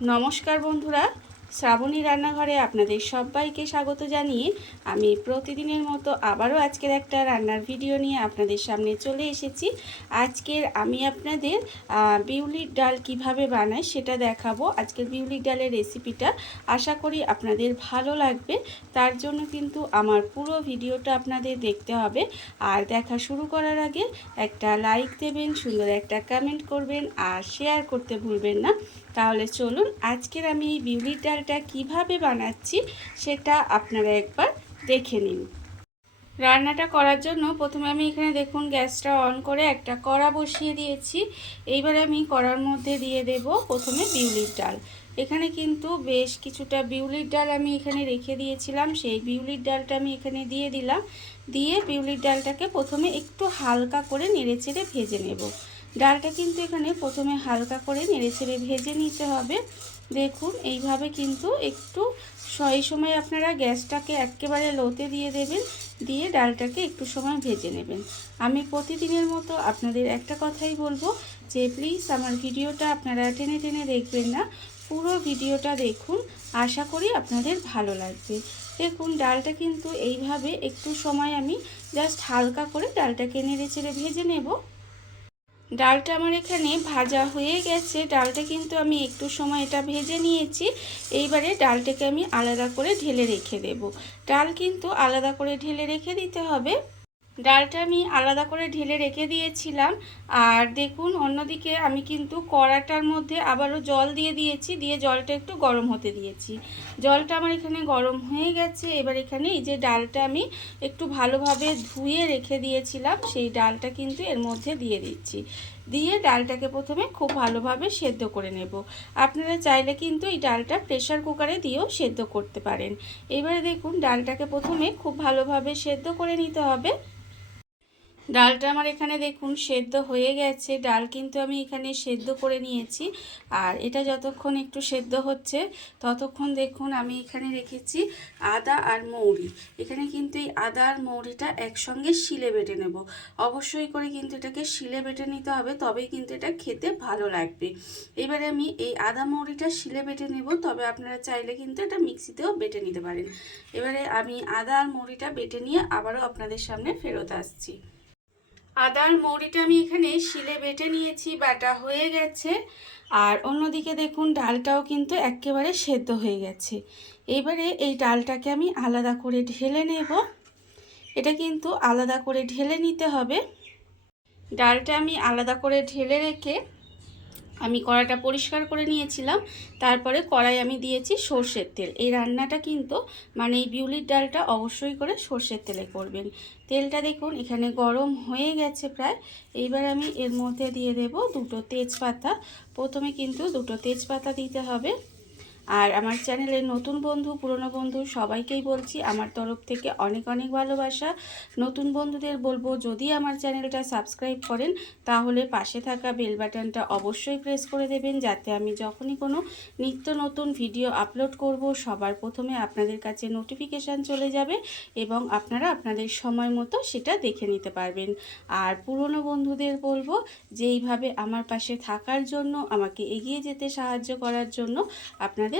নমস্কার বন্ধুরা শ্রাবণী রান্নাঘরে আপনাদের সবাইকে স্বাগত জানিয়ে আমি প্রতিদিনের মতো আবারও আজকের একটা রান্নার ভিডিও নিয়ে আপনাদের সামনে চলে এসেছি। আজকের আমি আপনাদের বিউলির ডাল কীভাবে বানাই সেটা দেখাবো। আজকের বিউলির ডালের রেসিপিটা আশা করি আপনাদের ভালো লাগবে। তার জন্য কিন্তু আমার পুরো ভিডিওটা আপনাদের দেখতে হবে। আর দেখা শুরু করার আগে একটা লাইক দেবেন, সুন্দর একটা কমেন্ট করবেন আর শেয়ার করতে ভুলবেন না। তাহলে চলুন, আজকের আমি এই বিউলির ডালটা কীভাবে বানাচ্ছি সেটা আপনারা একবার দেখে নিন। রান্নাটা করার জন্য প্রথমে আমি এখানে দেখুন গ্যাসটা অন করে একটা কড়া বসিয়ে দিয়েছি। এইবার আমি কড়ার মধ্যে দিয়ে দেব প্রথমে বিউলির ডাল। এখানে কিন্তু বেশ কিছুটা বিউলির ডাল আমি এখানে রেখে দিয়েছিলাম। সেই বিউলির ডালটা আমি এখানে দিয়ে দিলাম। দিয়ে বিউলির ডালটাকে প্রথমে একটু হালকা করে নেড়েচেড়ে ভেজে নেব। ডালটা কিন্তু এখানে প্রথমে হালকা করে নেড়েচেড়ে ভেজে নিতে হবে। দেখুন, এইভাবে কিন্তু একটু এই সময় আপনারা গ্যাসটাকে একেবারে লোতে দিয়ে দেবেন, দিয়ে ডালটাকে একটু সময় ভেজে নেবেন। আমি প্রতিদিনের মতো আপনাদের একটা কথাই বলব যে প্লিজ আমার ভিডিওটা আপনারা টেনে টেনে দেখবেন না। পুরো ভিডিওটা দেখুন, আশা করি আপনাদের ভালো লাগবে। দেখুন, ডালটা কিন্তু এইভাবে একটু সময় আমি জাস্ট হালকা করে ডালটাকে নেড়ে চেড়ে ভেজে নেব। ডালটা আমার এখানে ভাজা হয়ে গেছে। ডালটা কিন্তু আমি একটু সময় এটা ভেজে নিয়েছি। এইবারে ডালটাকে আমি আলাদা করে ঢেলে রেখে দেব। ডাল কিন্তু আলাদা করে ঢেলে রেখে দিতে হবে। ডালটা আমি আলাদা করে ঢেলে রেখে দিয়েছিলাম। আর দেখুন, অন্যদিকে আমি কিন্তু কড়াটার মধ্যে আবারও জল দিয়ে দিয়েছি, দিয়ে জলটা একটু গরম হতে দিয়েছি। জলটা আমার এখানে গরম হয়ে গেছে। এবার এখানে এই যে ডালটা আমি একটু ভালোভাবে ধুয়ে রেখে দিয়েছিলাম, সেই ডালটা কিন্তু এর মধ্যে দিয়ে দিচ্ছি। দিয়ে ডালটাকে প্রথমে খুব ভালোভাবে সেদ্ধ করে নেব। আপনারা চাইলে কিন্তু এই ডালটা প্রেশার কুকারে দিয়েও সেদ্ধ করতে পারেন। এবারে দেখুন, ডালটাকে প্রথমে খুব ভালোভাবে সেদ্ধ করে নিতে হবে। ডালটা আমার এখানে দেখুন সেদ্ধ হয়ে গেছে। ডাল কিন্তু আমি এখানে সেদ্ধ করে নিয়েছি। আর এটা যতক্ষণ একটু সেদ্ধ হচ্ছে, ততক্ষণ দেখুন আমি এখানে রেখেছি আদা আর মৌরি। এখানে কিন্তু এই আদা আর মৌরিটা একসঙ্গে শিলে বেটে নেব। অবশ্যই করে কিন্তু এটাকে শিলে বেটে নিতে হবে, তবেই কিন্তু এটা খেতে ভালো লাগবে। এবারে আমি এই আদা মৌরিটা শিলে বেটে নেব, তবে আপনারা চাইলে কিন্তু এটা মিক্সিতেও বেটে নিতে পারেন। এবারে আমি আদা আর মৌরিটা বেটে নিয়ে আবারও আপনাদের সামনে ফেরত আসছি। আদার মৌরিটা আমি এখানে শিলে বেটে নিয়েছি বাটা হয়ে গেছে। আর অন্যদিকে দেখুন, ডালটাও কিন্তু একেবারে সেদ্ধ হয়ে গেছে। এবারে এই ডালটাকে আমি আলাদা করে ঢেলে নেব। এটা কিন্তু আলাদা করে ঢেলে নিতে হবে। ডালটা আমি আলাদা করে ঢেলে রেখে আমি কড়াটা পরিষ্কার করে নিয়েছিলাম, তারপরে কড়াই আমি দিয়েছি সর্ষের তেল। এই রান্নাটা কিন্তু মানে এই বিউলির ডালটা অবশ্যই করে সর্ষের তেলে করবেন। তেলটা দেখুন এখানে গরম হয়ে গেছে প্রায়। এইবার আমি এর মধ্যে দিয়ে দেব দুটো তেজপাতা। প্রথমে কিন্তু দুটো তেজপাতা দিতে হবে। আর আমার চ্যানেলের নতুন বন্ধু, পুরনো বন্ধু সবাইকেই বলছি, আমার তরফ থেকে অনেক অনেক ভালোবাসা। নতুন বন্ধুদের বলব, যদি আমার চ্যানেলটা সাবস্ক্রাইব করেন, তাহলে পাশে থাকা বেল বাটনটা অবশ্যই প্রেস করে দেবেন, যাতে আমি যখনই কোনো নিত্য নতুন ভিডিও আপলোড করব, সবার প্রথমে আপনাদের কাছে নোটিফিকেশান চলে যাবে এবং আপনারা আপনাদের সময় মতো সেটা দেখে নিতে পারবেন। আর পুরনো বন্ধুদের বলব যে এইভাবে আমার পাশে থাকার জন্য, আমাকে এগিয়ে যেতে সাহায্য করার জন্য, আপনাদের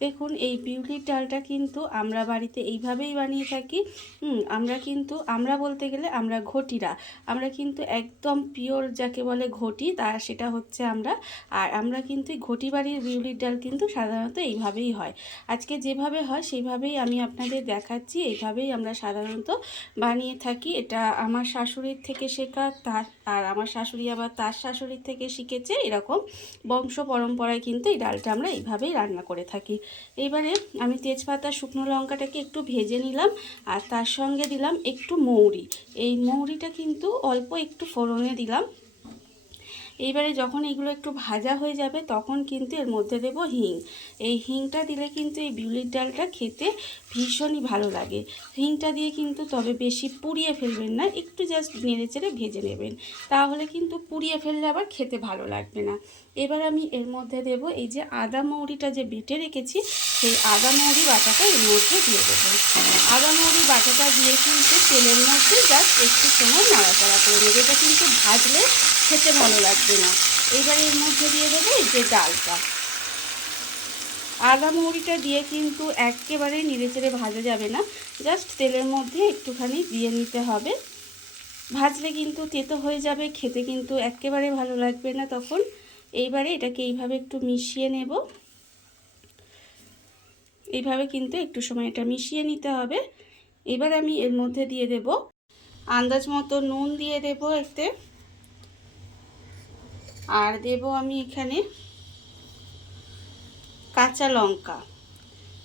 দেখুন, এই বিউলির ডালটা কিন্তু আমরা বাড়িতে এইভাবেই বানিয়ে থাকি। আমরা কিন্তু, আমরা বলতে গেলে আমরা ঘটিরা। আমরা কিন্তু একদম পিওর যাকে বলে ঘটি, তা সেটা হচ্ছে আমরা। আর আমরা কিন্তু ঘটি বাড়ির বিউলির ডাল কিন্তু সাধারণত এইভাবেই হয়। আজকে যেভাবে হয়, সেইভাবেই আমি আপনাদের দেখাচ্ছি। এইভাবেই আমরা সাধারণত বানিয়ে থাকি। এটা আমার শাশুড়ির থেকে শেখা তার আর আমার শাশুড়ি আবার তার শাশুড়ির থেকে শিখেছে। এরকম বংশ পরম্পরায় কিন্তু এই ডালটা আমরা এইভাবেই রান্না করে থাকি। এবারে আমি তেজপাতা, শুকনো লঙ্কাটাকে একটু ভেজে নিলাম আর তার সঙ্গে দিলাম একটু মৌরি। এই মৌরিটা কিন্তু অল্প একটু ফোড়নে দিলাম। এইবারে যখন এগুলো একটু ভাজা হয়ে যাবে, তখন কিন্তু এর মধ্যে দেব হিং। এই হিংটা দিলে কিন্তু এই বিউলির ডালটা খেতে ভীষণই ভালো লাগে। হিংটা দিয়ে কিন্তু তবে বেশি পুড়িয়ে ফেলবেন না, একটু জাস্ট নেড়ে চেড়ে ভেজে নেবেন। তাহলে কিন্তু পুড়িয়ে ফেললে আবার খেতে ভালো লাগবে না। এবার আমি এর মধ্যে দেব এই যে আদা মৌরিটা যে বেটে রেখেছি, সেই আদা মৌরি বাটাটা এর মধ্যে দিয়ে দেবো। আদা মৌরি বাটাটা দিয়ে কিন্তু তেলের মধ্যে জাস্ট একটু সময় নাড়াচাড়া করে নেবে। এটা কিন্তু ভাজলে খেতে ভালো লাগবে। না। এবার এর মধ্যে দিয়ে দেবে যে ডালটা। আদা মৌরিটা দিয়ে কিন্তু একেবারে নেড়েচেড়ে ভাজা যাবে না। জাস্ট তেলের মধ্যে একটুখানি দিয়ে নিতে হবে। ভাজলে কিন্তু তেতো হয়ে যাবে, খেতে কিন্তু একেবারে ভালো লাগবে না তখন। এইবারে এটাকে এইভাবে একটু মিশিয়ে নেব। এইভাবে কিন্তু একটু সময় এটা মিশিয়ে নিতে হবে। এবার আমি এর মধ্যে দিয়ে দেব। আন্দাজ মতো নুন দিয়ে দেব এতে। আর দেব আমি এখানে কাঁচা লঙ্কা।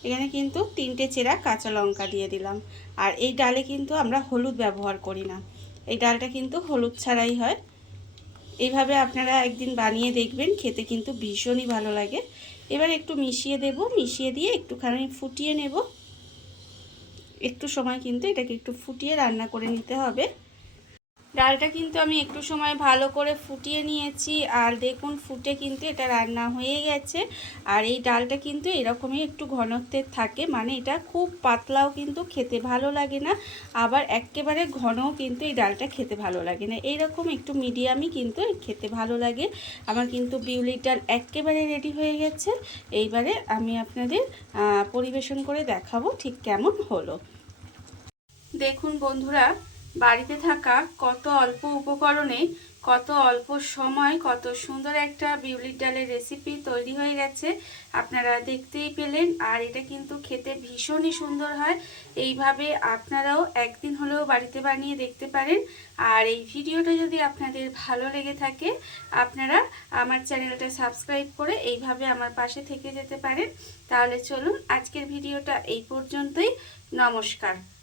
এখানে কিন্তু তিনটে চেরা কাঁচা লঙ্কা দিয়ে দিলাম। আর এই ডালে কিন্তু আমরা হলুদ ব্যবহার করি না। এই ডালটা কিন্তু হলুদ ছাড়াই হয়। এইভাবে আপনারা একদিন বানিয়ে দেখবেন, খেতে কিন্তু ভীষণই ভালো লাগে। এবার একটু মিশিয়ে দেব। মিশিয়ে দিয়ে একটুখানি ফুটিয়ে নেব। একটু সময় কিন্তু এটাকে একটু ফুটিয়ে রান্না করে নিতে হবে। ডালটা কিন্তু আমি একটু সময় ভালো করে ফুটিয়ে নিয়েছি। আর দেখুন, ফুটে কিন্তু এটা রান্না হয়ে গেছে। আর এই ডালটা কিন্তু এরকমই একটু ঘনত্বের থাকে। মানে এটা খুব পাতলাও কিন্তু খেতে ভালো লাগে না। আবার একেবারে ঘনও কিন্তু এই ডালটা খেতে ভালো লাগে না। এইরকম একটু মিডিয়ামই কিন্তু খেতে ভালো লাগে। আমার কিন্তু বিউলির ডাল একেবারে রেডি হয়ে গেছে। এইবারে আমি আপনাদের পরিবেশন করে দেখাবো ঠিক কেমন হলো। দেখুন বন্ধুরা বাড়িতে থাকা কত অল্প উপকরণে, কত অল্প সময়, কত সুন্দর একটা বিউলির ডালের রেসিপি তৈরি হয়ে গেছে। আপনারা দেখতেই পেলেন, আর এটা কিন্তু খেতে ভীষণই সুন্দর হয়। এইভাবে আপনারাও একদিন হলেও বাড়িতে বানিয়ে দেখতে পারেন। আর এই ভিডিওটা যদি আপনাদের ভালো লেগে থাকে, আপনারা আমার চ্যানেলটা সাবস্ক্রাইব করে এইভাবে আমার পাশে থেকে যেতে পারেন। তাহলে চলুন আজকের ভিডিওটা এই পর্যন্তই। নমস্কার।